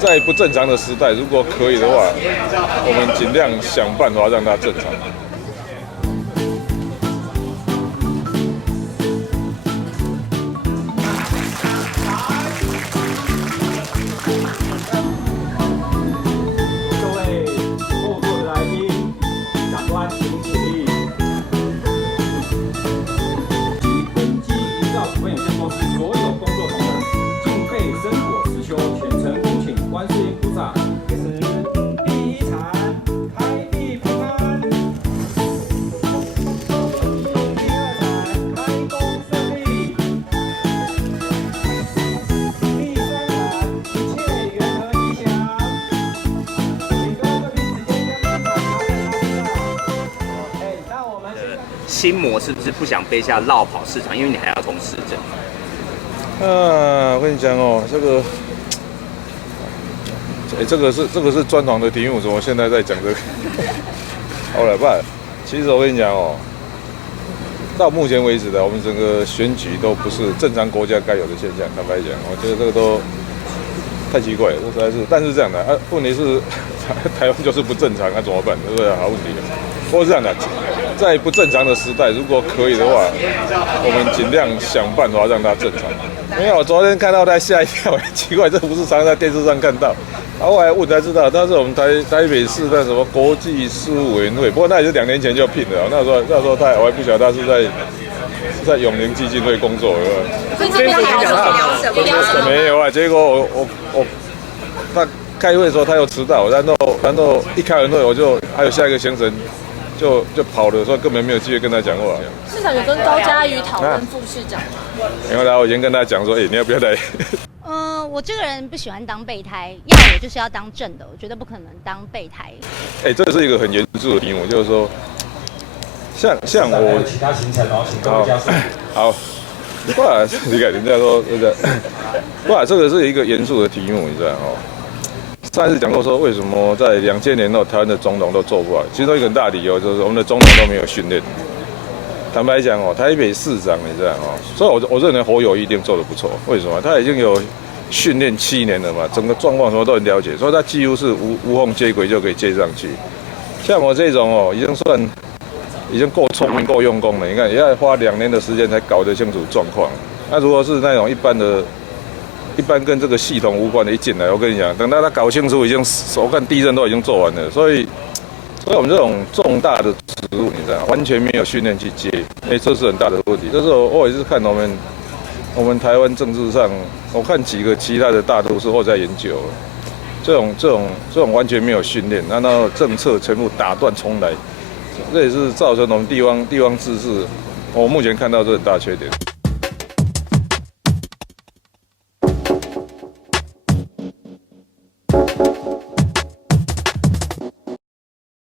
在不正常的时代，如果可以的话，我们尽量想办法让它正常。各位后座的来宾，长官请起立。及根基营造股份有限公司所有工作同仁，敬备生火实修，虔诚恭请观世音菩萨。第一场开地平安，第二场开工顺利，第三场一切圆和吉祥。请各位贵宾直接跟入场查看一下。那我们现在。心魔是不是不想背下绕跑市场？因为你还要从市政。我跟你讲哦，这个是专访的题目，怎么现在在讲这个？好了，爸，其实我跟你讲哦，到目前为止的我们整个选举都不是正常国家该有的现象。坦白讲，我觉得这个都太奇怪了，这实在是。但是这样的问题是台湾就是不正常，那怎么办？对不对？好问题。不过是这样的，在不正常的时代，如果可以的话，我们尽量想办法让它正常。没有，我昨天看到他吓一跳，奇怪，这不是常常在电视上看到。然后我还问才知道，他是我们台北市那什么国际事务委员会，不过那也是2年前就聘了。那时候我还不晓得他是在永宁基金会工作，所以这边还有什么？没有啊，结果他开会的时候他又迟到，然后一开完会我就还有下一个行程。就跑了，所以根本没有机会跟他讲话。市长有跟高嘉瑜讨论副市长吗？然后我先跟他讲说，你要不要来？我这个人不喜欢当备胎，要我就是要当正的，我觉得不可能当备胎。这是一个很严肃的题目，就是说，像我其他行程哦，请各位家属。好，不然你看人家说这个，不然这个是一个严肃的题目，你知道哦。上一次讲过说，为什么在2000年后台湾的总统都做不好？其中一个很大理由就是我们的总统都没有训练。坦白讲哦，台北市长你知道哦，所以我认为侯友宜一定做得不错。为什么？他已经有训练7年了嘛，整个状况什么都很了解，所以他几乎是无缝接轨就可以接上去。像我这种哦，已经够聪明、够用功了。你看，也要花2年的时间才搞得清楚状况。那如果是那种一般跟这个系统无关的，一进来，我跟你讲，等到他搞清楚，我看第一任都已经做完了，所以我们这种重大的职务，你知道，完全没有训练去接，这是很大的问题。这是我也是看我们台湾政治上，我看几个其他的大都市或在研究，这种完全没有训练，然后政策全部打断重来，这也是造成我们地方自治，我目前看到这很大缺点。